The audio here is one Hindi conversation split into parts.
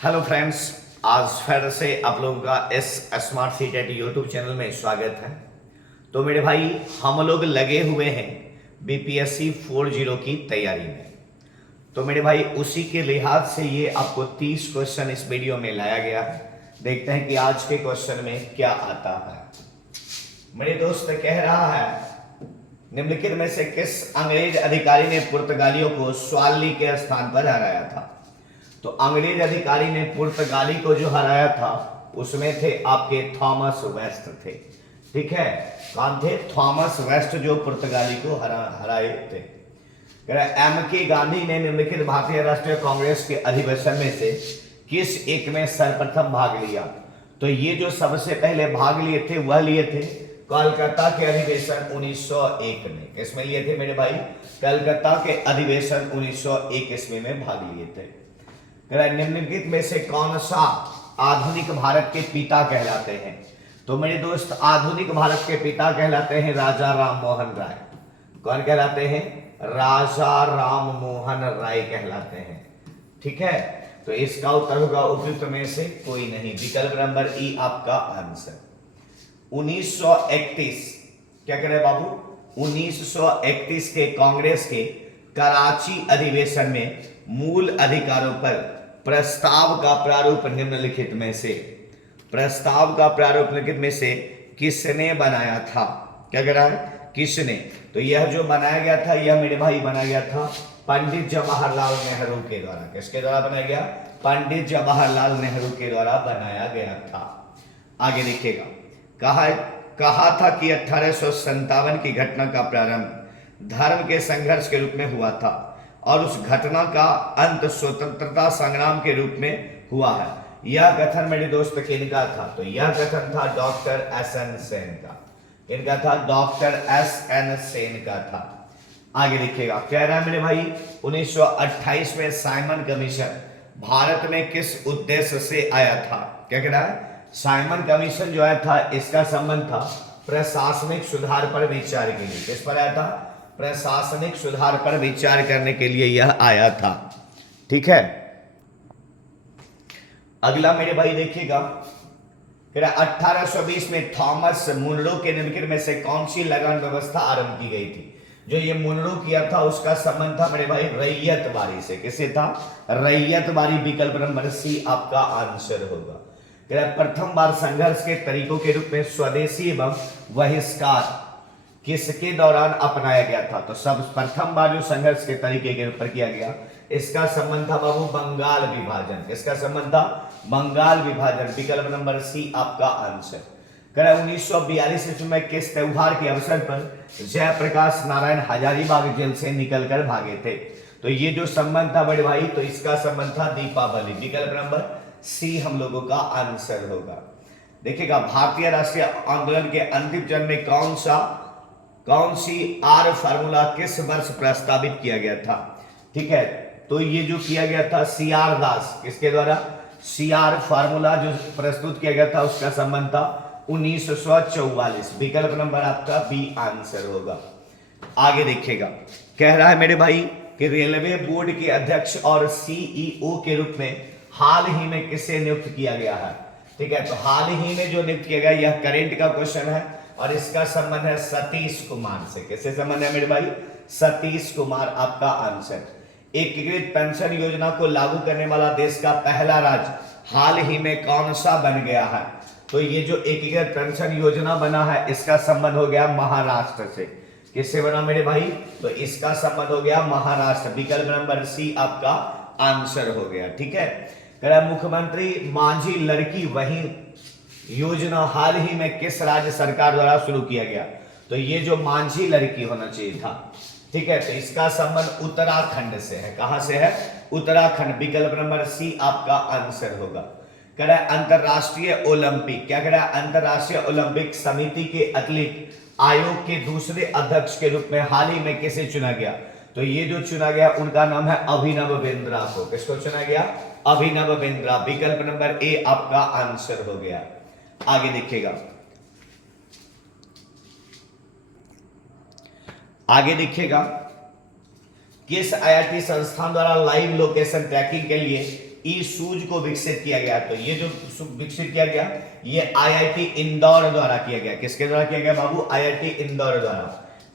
हेलो फ्रेंड्स, आज फिर से आप लोगों का इस स्मार्ट सीटेट यूट्यूब चैनल में स्वागत है। तो मेरे भाई, हम लोग लगे हुए हैं बीपीएससी 40 की तैयारी में। तो मेरे भाई, उसी के लिहाज से ये आपको 30 क्वेश्चन इस वीडियो में लाया गया है। देखते हैं कि आज के क्वेश्चन में क्या आता है। मेरे दोस्त कह रहा है, निम्नलिखित में से किस अंग्रेज अधिकारी ने पुर्तगालियों को स्वाली के स्थान पर हराया था? तो अंग्रेज अधिकारी ने पुर्तगाली को जो हराया था उसमें थे आपके थॉमस वेस्ट थे। ठीक है, कौन थे? थॉमस वेस्ट जो पुर्तगाली को हराए थे। एम के गांधी ने निम्नलिखित भारतीय राष्ट्रीय कांग्रेस के अधिवेशन में से किस एक में सर्वप्रथम भाग लिया? तो ये जो सबसे पहले भाग लिए थे वह लिए थे कोलकाता के अधिवेशन 1901 में। किसमें लिए थे मेरे भाई? कलकत्ता के अधिवेशन 1901 ईस्वी में भाग लिए थे। निम्नलिखित में से कौन सा आधुनिक भारत के पिता कहलाते हैं? तो मेरे दोस्त, आधुनिक भारत के पिता कहलाते हैं राजा राम मोहन राय। कौन कहलाते हैं? राजा राम मोहन राय कहलाते हैं। ठीक है, तो इसका उत्तर होगा उपयुक्त में से कोई नहीं, विकल्प नंबर ई आपका आंसर। 1931 क्या कह रहे बाबू? 1931 के कांग्रेस के कराची अधिवेशन में मूल अधिकारों पर प्रस्ताव का प्रारूप निम्नलिखित में से किसने बनाया था? क्या कह रहा है? किसने? तो यह जो बनाया गया था, यह मेरे भाई बनाया गया था पंडित जवाहरलाल नेहरू के द्वारा। किसके द्वारा बनाया गया? पंडित जवाहरलाल नेहरू के द्वारा बनाया गया था। आगे देखिएगा, कहा था कि 1857 की घटना का प्रारंभ धर्म के संघर्ष के रूप में हुआ था और उस घटना का अंत स्वतंत्रता संग्राम के रूप में हुआ है। यह कथन मेरे दोस्त किनका था? तो यह कथन था डॉक्टर एस एन सेन का। किनका था? डॉक्टर एस एन सेन का था। आगे देखिएगा, कह रहा है मेरे भाई 1928 में साइमन कमीशन भारत में किस उद्देश्य से आया था? क्या कह रहा है? साइमन कमीशन जो आया था इसका संबंध था प्रशासनिक सुधार पर विचार के लिए। किस पर आया था? प्रशासनिक सुधार पर विचार करने के लिए यह आया था। ठीक है, अगला मेरे भाई देखिएगा, 1820 में थॉमस मुनरो के निम्नलिखित में से कौन सी लगान व्यवस्था आरंभ की गई थी? जो ये मुनरो किया था उसका संबंध था मेरे भाई रैयतवारी से। किससे था? रैयतवारी। विकल्प नंबर सी आपका आंसर होगा। प्रथम बार संघर्ष के तरीकों के रूप में स्वदेशी एवं बहिष्कार किसके दौरान अपनाया गया था? तो सब प्रथम बार जो संघर्ष के तरीके के ऊपर किया गया, इसका संबंध था बाबू बंगाल विभाजन। किसका संबंध था? बंगाल विभाजन। विकल्प नंबर सी आपका आंसर। 1942 ईस्वी में किस त्योहार के अवसर पर जयप्रकाश नारायण हजारीबाग जेल से निकलकर भागे थे? तो ये जो संबंध था बड़े भाई, तो इसका संबंध था दीपावली। विकल्प नंबर सी हम लोगों का आंसर होगा। देखिएगा, भारतीय राष्ट्रीय आंदोलन के अंतिम चरण में कौन सी आर फार्मूला किस वर्ष प्रस्तावित किया गया था? ठीक है, तो ये जो किया गया था सी आर दास, किसके द्वारा? सी आर फार्मूला जो प्रस्तुत किया गया था उसका संबंध था 1944। विकल्प नंबर आपका बी आंसर होगा। आगे देखिएगा, कह रहा है मेरे भाई कि रेलवे बोर्ड के अध्यक्ष और सीईओ के रूप में हाल ही में किसे नियुक्त किया गया है? ठीक है, तो हाल ही में जो नियुक्त किया गया, यह करेंट का क्वेश्चन है और इसका संबंध है सतीश कुमार से। किससे संबंध है मेरे भाई? सतीश कुमार आपका आंसर। एकीकृत पेंशन योजना को लागू करने वाला देश का पहला राज्य हाल ही में कौन सा बन गया है? तो ये जो एकीकृत पेंशन योजना बना है इसका संबंध हो गया महाराष्ट्र से। किससे बना मेरे भाई? तो इसका संबंध हो गया महाराष्ट्र। विकल्प नंबर सी आपका आंसर हो गया। ठीक है, मुख्यमंत्री मांझी लड़की वही योजना हाल ही में किस राज्य सरकार द्वारा शुरू किया गया? तो ये जो मांझी लड़की होना चाहिए था। ठीक है, तो इसका संबंध उत्तराखंड से है। कहां से है? उत्तराखंड। विकल्प नंबर सी आपका आंसर होगा। कह रहा है अंतरराष्ट्रीय ओलंपिक, क्या कह रहा है? अंतरराष्ट्रीय ओलंपिक समिति के एथलीट आयोग के दूसरे अध्यक्ष के रूप में हाल ही में किसे चुना गया? तो ये जो चुना गया उनका नाम है अभिनव बिंद्रा को। किसको चुना गया? अभिनव बिंद्रा। विकल्प नंबर ए आपका आंसर हो गया। आगे देखिएगा, किस आईआईटी संस्थान द्वारा लाइव लोकेशन ट्रैकिंग के लिए ई सूज को विकसित किया गया। तो ये जो विकसित किया गया ये आईआईटी इंदौर द्वारा किया गया। किसके द्वारा किया गया बाबू? आईआईटी इंदौर द्वारा।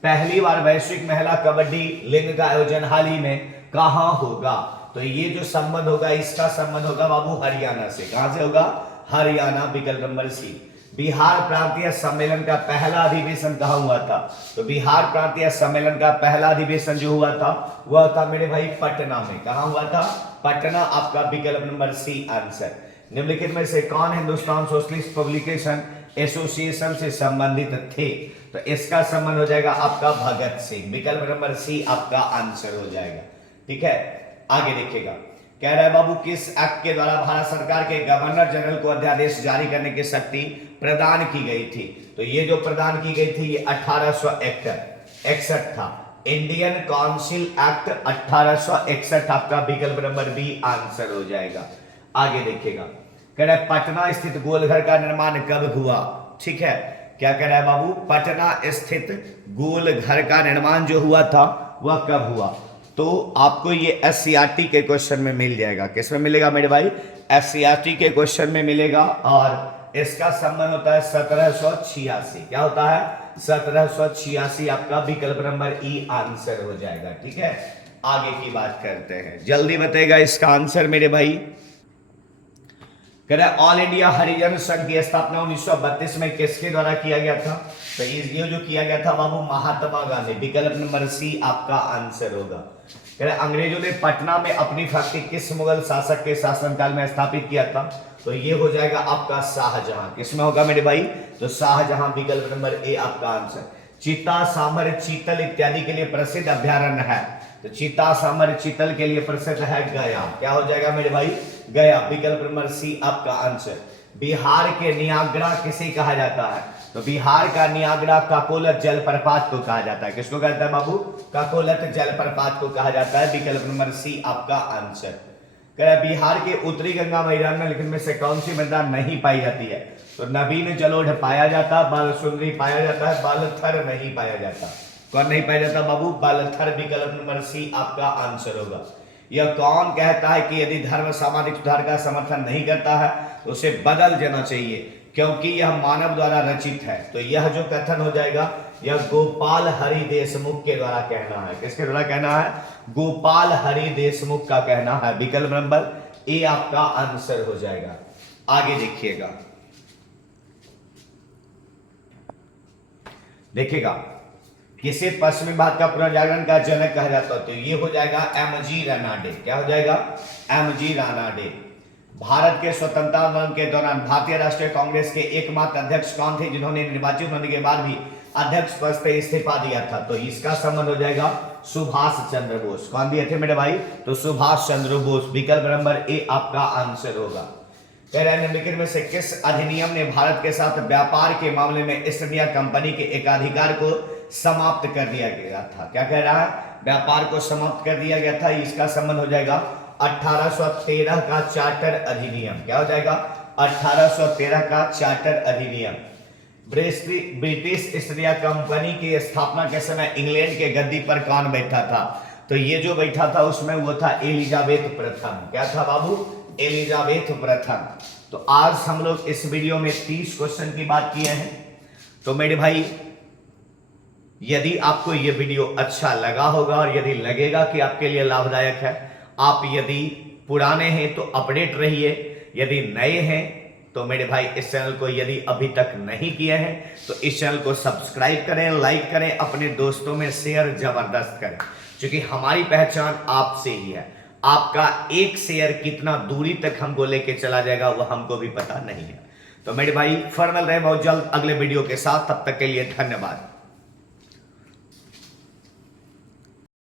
पहली बार वैश्विक महिला कबड्डी लीग का आयोजन हाल ही में कहां होगा? तो ये जो संबंध होगा इसका संबंध होगा बाबू हरियाणा से। कहां से होगा? हरियाणा, विकल्प नंबर सी। बिहार प्रांतीय सम्मेलन का पहला अधिवेशन कहां हुआ था? तो बिहार प्रांतीय सम्मेलन का पहला अधिवेशन जो हुआ था वह था मेरे भाई पटना में। कहां हुआ था? पटना, आपका विकल्प नंबर सी आंसर। निम्नलिखित में से कौन हिंदुस्तान सोशलिस्ट पब्लिकेशन एसोसिएशन से संबंधित थे? तो इसका संबंध हो जाएगा आपका भगत सिंह, विकल्प नंबर सी आपका आंसर हो जाएगा। ठीक है, आगे देखिएगा। कह रहा है बाबू किस एक्ट के द्वारा भारत सरकार के गवर्नर जनरल को अध्यादेश जारी करने की शक्ति प्रदान की गई थी? तो ये जो प्रदान की गई थी ये 1861 था। इंडियन काउंसिल एक्ट 1861 आपका विकल्प नंबर बी आंसर हो जाएगा। आगे देखिएगा। कह रहा है पटना स्थित गोलघर का निर्माण कब हुआ? ठीक है, क्या कह रहा है बाबू? पटना स्थित गोलघर का निर्माण जो हुआ था वह कब हुआ? तो आपको ये एससीईआरटी के क्वेश्चन में मिल जाएगा। किस में मिलेगा मेरे भाई? एससीईआरटी के क्वेश्चन में मिलेगा। और इसका संबंध होता है 1786। क्या होता है? 1786 आपका विकल्प नंबर ई आंसर हो जाएगा। ठीक है, आगे की बात करते हैं। जल्दी बताएगा इसका आंसर मेरे भाई। कह रहा है ऑल इंडिया हरिजन संघ की स्थापना 1932 में किसके द्वारा किया गया था? तो ये जो किया गया था बाबू महात्मा गांधी, विकल्प नंबर सी आपका आंसर होगा। कह रहा है अंग्रेजों ने पटना में अपनी फैक्ट्री किस मुगल शासक के शासनकाल में स्थापित किया था? तो ये हो जाएगा आपका शाहजहां। किसमें होगा मेरे भाई? तो शाहजहां, विकल्प नंबर ए आपका आंसर। चीता, सांभर, चीतल इत्यादि के लिए प्रसिद्ध अभ्यारण्य है? तो चीता, सांभर, चीतल के लिए प्रसिद्ध है गया। क्या हो जाएगा मेरे भाई? गया, विकल्प नंबर सी आपका आंसर। बिहार के नियाग्रा किसे कहा जाता है? तो बिहार का नियाग्रा काकोलत जलप्रपात को कहा जाता है। किसको कहता है बाबू? काकोलत जलप्रपात को कहा जाता है, विकल्प नंबर सी आपका आंसर। कह रहा है बिहार के उत्तरी गंगा मैदान में लिखित में से कौन सी मृदा नहीं पाई जाती है? तो नवीन जलोढ़ पाया जाता, बालसुंदरी पाया जाता है, बालथर नहीं पाया जाता। कौन नहीं पाया जाता बाबू? बालथर, विकल्प नंबर सी आपका आंसर होगा। यह कौन कहता है कि यदि धर्म सामाजिक सुधार का समर्थन नहीं करता है तो उसे बदल देना चाहिए क्योंकि यह मानव द्वारा रचित है? तो यह जो कथन हो जाएगा यह गोपाल हरि देशमुख के द्वारा कहना है। किसके द्वारा कहना है? गोपाल हरि देशमुख का कहना है, विकल्प नंबर ए आपका आंसर हो जाएगा। आगे देखिएगा, देखिएगा किसे पश्चिमी भारत का पुनर्जागरण का जनक कहा जाता है? तो ये हो जाएगा एमजी रानाडे। क्या हो जाएगा? एमजी रानाडे। भारत के स्वतंत्रता आंदोलन के दौरान भारतीय राष्ट्रीय कांग्रेस के एकमात्र अध्यक्ष कौन थे जिन्होंने निर्वाचित होने के बाद भी अध्यक्ष पद से इस्तीफा दिया था? तो इसका संबंध हो जाएगा सुभाष चंद्र बोस। कौन दिए थे मेरे भाई? तो सुभाष चंद्र बोस, विकल्प नंबर ए आपका आंसर होगा। कह रहे हैं निम्नलिखित में से किस अधिनियम ने भारत के साथ व्यापार के मामले में ईस्ट इंडिया कंपनी के एकाधिकार को समाप्त कर दिया गया था? क्या कह रहा है? व्यापार को समाप्त कर दिया गया था। इसका संबंध हो जाएगा 1813 का चार्टर अधिनियम। क्या हो जाएगा? 1813 का चार्टर अधिनियम। ब्रिटिश ईस्ट इंडिया कंपनी की स्थापना के समय इंग्लैंड के गद्दी पर कौन बैठा था? तो ये जो बैठा था उसमें वो था एलिजाबेथ प्रथम। क्या था बाबू? एलिजाबेथ प्रथम। तो आज हम लोग इस वीडियो में 30 क्वेश्चन की बात किए हैं। तो मेरे भाई यदि आपको ये वीडियो अच्छा लगा होगा और यदि लगेगा कि आपके लिए लाभदायक है, आप यदि पुराने हैं तो अपडेट रहिए, यदि नए हैं तो मेरे भाई इस चैनल को यदि अभी तक नहीं किए हैं तो इस चैनल को सब्सक्राइब करें, लाइक करें, अपने दोस्तों में शेयर जबरदस्त करें, क्योंकि हमारी पहचान आपसे ही है। आपका एक शेयर कितना दूरी तक हमको लेके चला जाएगा वो हमको भी पता नहीं है। तो मेरे भाई फिर मिल रहे हैं बहुत जल्द अगले वीडियो के साथ, तब तक के लिए धन्यवाद।